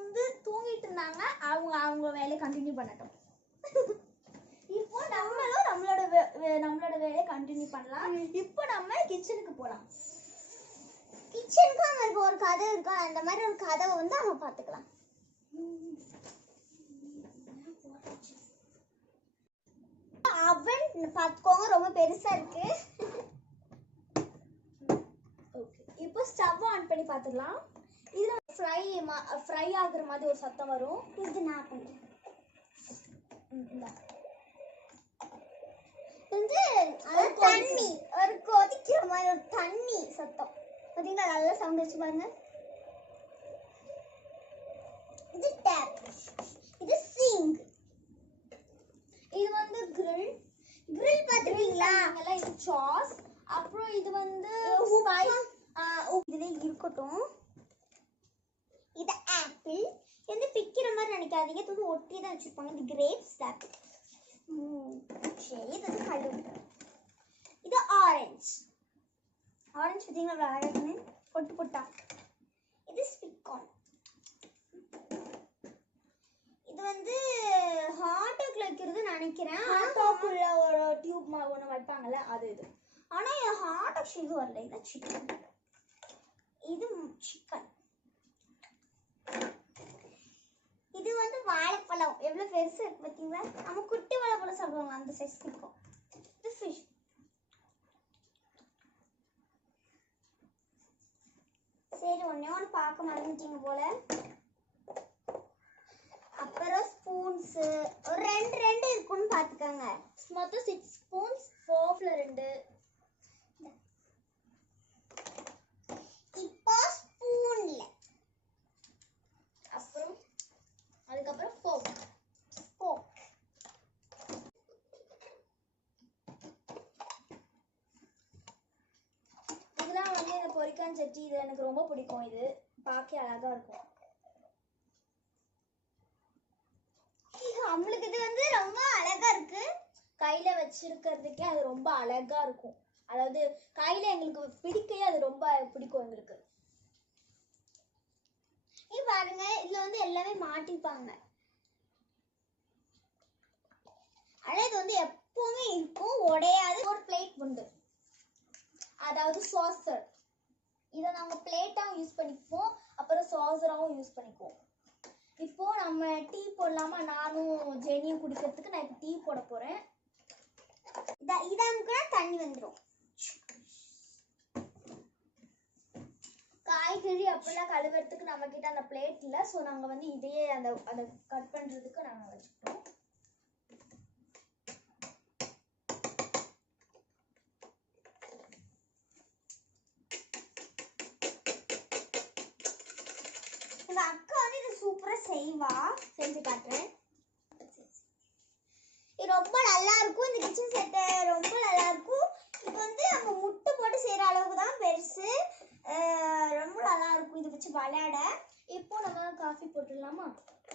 வந்து தூங்கிட்டு இருந்தாங்க. அவங்க வேலையை கண்டினியூ பண்ணட்டும். இப்போ நம்மளும் நம்மளோட வேலையை கண்டினியூ பண்ணலாம். இப்போ நம்ம கிச்சனுக்கு போலாம். கிச்சனுக்கு நமக்கு ஒரு கதை இருக்கும். அந்த மாதிரி ஒரு கதவை வந்து நம்ம பார்த்துக்கலாம். அவன் பார்த்துக்கோங்க, ரொம்ப பெருசா இருக்கு. ஓகே, இப்போ ஸ்டவ் ஆன் பண்ணி பார்த்துக்கலாம். இதுல ஃப்ரை ஆகுற மாதிரி ஒரு சத்தம் வரும். இது நான் பண்றேன். தண்ணி ஒரு கொதிக்கிற மாதிரி ஒரு தண்ணி சத்தம் பாத்தீங்களா? நல்லா சவுண்ட் வச்சு பாருங்க. இது டேப், இது சிங்க், இது வந்து grill பாத்துக்கீங்களா? இது சாஸ். அப்புறம் இது வந்து இதுல இருக்கட்டும். இது ஆப்பிள். வந்து பிக்கிற மாதிரி நினைக்காதீங்க, இது ஒட்டி தான் வச்சிருப்பாங்க. இது கிரேப்ஸ் ஆப்பிள். சரி, இது கல்லு. இது ஆரஞ்சு. ஆரஞ்சு பார்த்தீங்களா அழகானு பொட்டு பொட்டா. இது ஸ்பிக்கான். இது வந்து ஹாட் டாக்ல வைக்கிறது நினைக்கிறேன். ஹாட் டாக்குள்ள ஒரு டியூப் ஒன்று வைப்பாங்கல்ல, அது இது. ஆனா ஹாட் டாக் இது வரல. இது சிக்கன். இது சிக்கன். இது வந்து வாழைப்பழம். எவ்வளவு பெருசா இருக்கு பாத்தீங்களா? நம்ம குட்டி வாழைப்பழம் சாப்பிடுவாங்க, அந்த சைஸ் இருக்கும். இது ஃபிஷ். சரி, ஒண்ணு பார்க்க மறந்துட்டீங்க போல. அப்புறம் ஸ்பூன்ஸ் ஒரு ரெண்டு இருக்குன்னு பாத்துக்கோங்க. மொத்தம் 6 ஸ்பூன்ஸ். 4ல 2. இப்போ ஸ்பூன்ல அப்புறம் அதுக்கப்புறம் ஃபோக். இதெல்லாம் வந்து இந்த பொரிக்கான் சட்டி, இது எனக்கு ரொம்ப பிடிக்கும். இது பார்க்க அழகா இருக்கும். நம்மளுக்கு இது வந்து ரொம்ப அழகா இருக்கு. கையில வச்சிருக்கிறதுக்கே அது ரொம்ப அழகா இருக்கும். அதாவது கையில எங்களுக்கு பிடிக்கையே அது ரொம்ப பிடிக்கும் எங்களுக்கு. பாருங்க, இதுல வந்து எல்லாமே மாட்டிப்பாங்க. ஆனா இது வந்து எப்பவுமே இருக்கும், உடையாது. ஒரு பிளேட் உண்டு, அதாவது சாசர். இதை நம்ம பிளேட்டாவும் யூஸ் பண்ணிக்குவோம், அப்புறம் சாசராவும் யூஸ் பண்ணிக்குவோம். இப்போ நம்ம டீ போடலாமா? நானும் ஜெனியும் குடிக்கிறதுக்கு நான் இப்போ டீ போட போறேன். இதாமுக்குனா தண்ணி வந்துடும். காய்கறி அப்படிலாம் கழுவுறதுக்கு நம்ம கிட்ட அந்த பிளேட் இல்லை. ஸோ நாங்கள் வந்து இதையே அதை கட் பண்ணுறதுக்கு நாங்கள் வச்சுக்கிட்டோம். எங்க அக்கா வந்து இது சூப்பரா செய்வா. செஞ்சு காட்டுறேன். இது ரொம்ப நல்லா இருக்கும். இந்த கிச்சன் செட் ரொம்ப நல்லா இருக்கும். இது வந்து நம்ம முட்டை போட்டு செய்யற அளவுக்கு தான் பெருசு. ரொம்ப நல்லா இருக்கும் இது வச்சு விளையாட. இப்போ நம்ம காஃபி போட்டுடலாமா?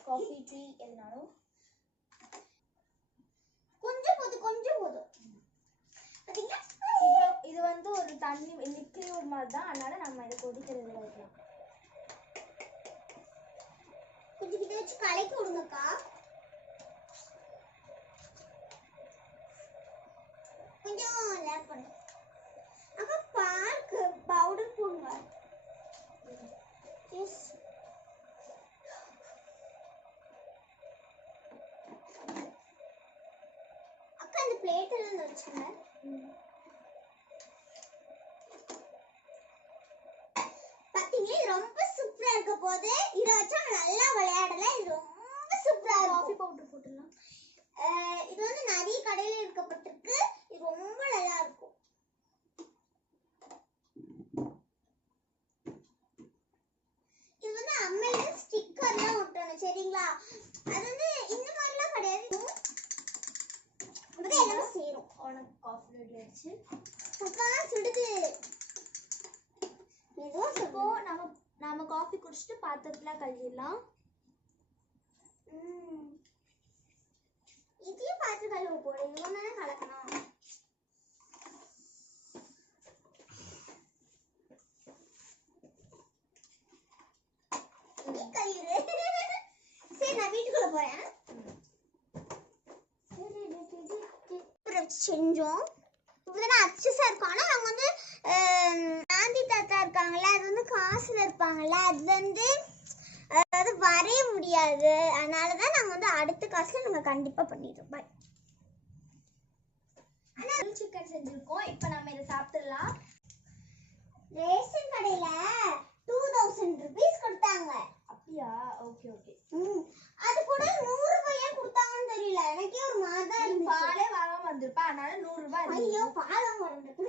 காஃபி, டீ எதுனாலும் கொஞ்சம் போதும். இது வந்து ஒரு தண்ணி லிக்விட் மாதிரி தான், அதனால நம்ம இதை கொதிக்கிறதுல வைக்கலாம். கொஞ்சம் இதை வச்சு கலக்கி விடுங்கக்கா. கொஞ்சம் லேட் பண்ணு. அக்கா பார்க்கு பவுடர் போடுங்க. எஸ். அக்கா இந்த பிளேட் எல்லாம் வச்சுங்க. பாத்தீங்களா, ரொம்ப சூப்பரா இருக்க போது. இத வச்சா நல்லா விளையாடல. இது ரொம்ப சூப்பரா இருக்கும். காஃபி பவுடர் போட்டுடலாம். இது வந்து நிறைய கடையில இருக்கப்பட்டிருக்கு. இது ரொம்ப நல்லா இருக்கும். இது வந்து அம்மையில ஸ்டிக்கர்லாம் ஒட்டணும், சரிங்களா? அது வந்து இந்த மாதிரிலாம் கிடையாது. எல்லாம் சேரும். உனக்கு காஃபி ரெடி ஆயிடுச்சு. அக்கா சுடுது. இப்போ நம்ம காஃபி குடிச்சிட்டு பாத்திரத்துல கழுவிடலாம். இதையும் பார்த்து கழுவ போறேன். இவ்வளவு நேரம் கலக்கணும். கழுவு போறேன். செஞ்சோம். இப்பதான் அச்சஸா இருக்கும். ஆனா அவங்க வந்து காந்தி தாத்தா இருக்காங்கல்ல, அது வந்து காசுல இருப்பாங்கல்ல, அது வந்து அதாவது வரைய முடியாது. அதனாலதான் நாங்க வந்து அடுத்த காசுல நாங்க கண்டிப்பா பண்ணிடுறோம். பாய். சிக்கன் செஞ்சிருக்கோம். இப்போ நம்ம இதை சாப்பிடலாம். ரேஷன் கடையில 2000 rupees கொடுத்தாங்க. அப்படியா? Okay okay. அது கூட 100 ரூபாயா கொடுத்தாங்கன்னு தெரியல. எனக்கே ஒரு மாதிரி இருந்துச்சு. பாலே வாங்காம வந்திருப்பா, அதனால 100 ரூபாய். ஐயோ பாலம் வரண்டது.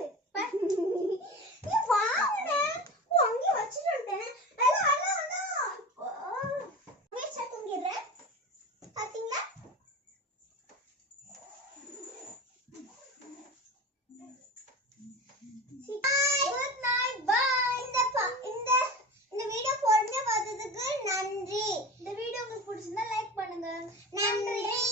நீ வாங்குனே. அங்கே வச்சிட்டு வந்துட்டேன். அல்ல வேஸ்டா தூங்கிடுறேன். பாத்தீங்களா? சீதா